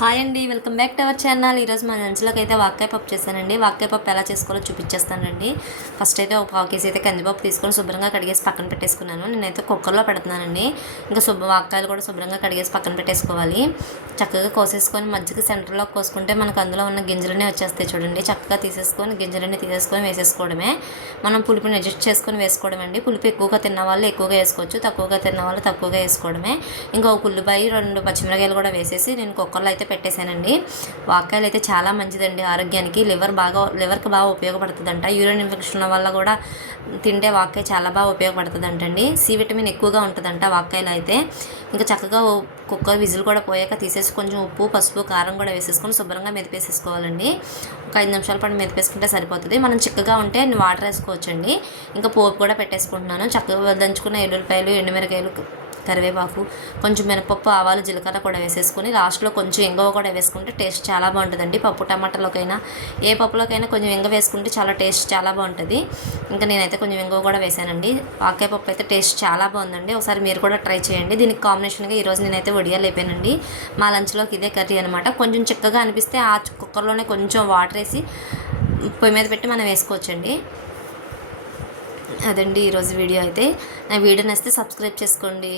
Hi అండి welcome back to our channel. ఈరోజు మా లంచ్లోకి అయితే వాక్కాయ పప్పు చేశానండి. వాక్కాయ పప్పు ఎలా చేసుకోవాలో చూపించేస్తానండి. ఫస్ట్ అయితే ఒక పావు కేజీ అయితే కందిపప్పు తీసుకొని శుభ్రంగా కడిగేసి పక్కన పెట్టేసుకున్నాను. నేనైతే కుక్కర్లో పెడుతున్నానండి. ఇంకా శుభ్ర వాక్కాయలు కూడా శుభ్రంగా కడిగేసి పక్కన పెట్టేసుకోవాలి. చక్కగా కోసేసుకొని మధ్యకి సెంటర్లో కోసుకుంటే మనకు అందులో ఉన్న గింజలన్నీ వచ్చేస్తాయి చూడండి. చక్కగా తీసేసుకొని గింజలన్నీ తీసేసుకొని వేసేసుకోవడమే. మనం పులుపుని అడ్జస్ట్ చేసుకొని వేసుకోవడం అండి. పులుపు ఎక్కువగా తిన్న వాళ్ళు ఎక్కువగా వేసుకోవచ్చు. తక్కువగా తిన్న వాళ్ళు తక్కువగా వేసుకోవడమే. ఇంకా ఒక ఉల్లిపాయ రెండు పచ్చిమిరకాయలు కూడా వేసేసి నేను కుక్కర్లో అయితే పెట్టేశానండి. వాకాయలు అయితే చాలా మంచిదండి. ఆరోగ్యానికి లివర్ బాగా లివర్కి బాగా ఉపయోగపడుతుందంట. యూరిన్ ఇన్ఫెక్షన్ వల్ల కూడా తింటే వాకాయ చాలా బాగా ఉపయోగపడుతుందంట అండి సి విటమిన్ ఎక్కువగా ఉంటుందంట వాకాయలు అయితే. ఇంకా చక్కగా కుక్క కుక్కర్ విజిల్ కూడా పోయాక తీసేసి కొంచెం ఉప్పు పసుపు కారం కూడా వేసేసుకొని శుభ్రంగా మెదిపేసేసుకోవాలండి. ఒక ఐదు నిమిషాల పాటు మెదిపేసుకుంటే సరిపోతుంది. మనం చిక్కగా ఉంటే వాటర్ వేసుకోవచ్చండి. ఇంకా పోపు కూడా పెట్టేసుకుంటున్నాను. చక్కగా దంచుకున్న ఎల్లుల్లిపాయలు ఎండుమిరకాయలు కరివేపాకు కొంచెం మినపప్పు ఆవాలు జీలకర్ర కూడా వేసేసుకొని లాస్ట్లో కొంచెం ఇంగవ కూడా వేసుకుంటే టేస్ట్ చాలా బాగుంటుందండి. పప్పు టమాటాలోకైనా ఏ పప్పులోకైనా కొంచెం ఇంగ వేసుకుంటే చాలా టేస్ట్ చాలా బాగుంటుంది. ఇంకా నేనైతే కొంచెం ఇంగవ కూడా వేసానండి. వాకే పప్పు అయితే టేస్ట్ చాలా బాగుందండి. ఒకసారి మీరు కూడా ట్రై చేయండి. దీనికి కాంబినేషన్గా ఈరోజు నేనైతే వడియాలు అయిపోయానండి మా లంచ్లోకి ఇదే కర్రీ అనమాట కొంచెం చిక్కగా అనిపిస్తే ఆ కుక్కర్లోనే కొంచెం వాటర్ వేసి పొయ్యి మీద పెట్టి మనం వేసుకోవచ్చండి. అదండి ఈరోజు వీడియో అయితే. నా వీడియో నచ్చితే సబ్స్క్రైబ్ చేసుకోండి.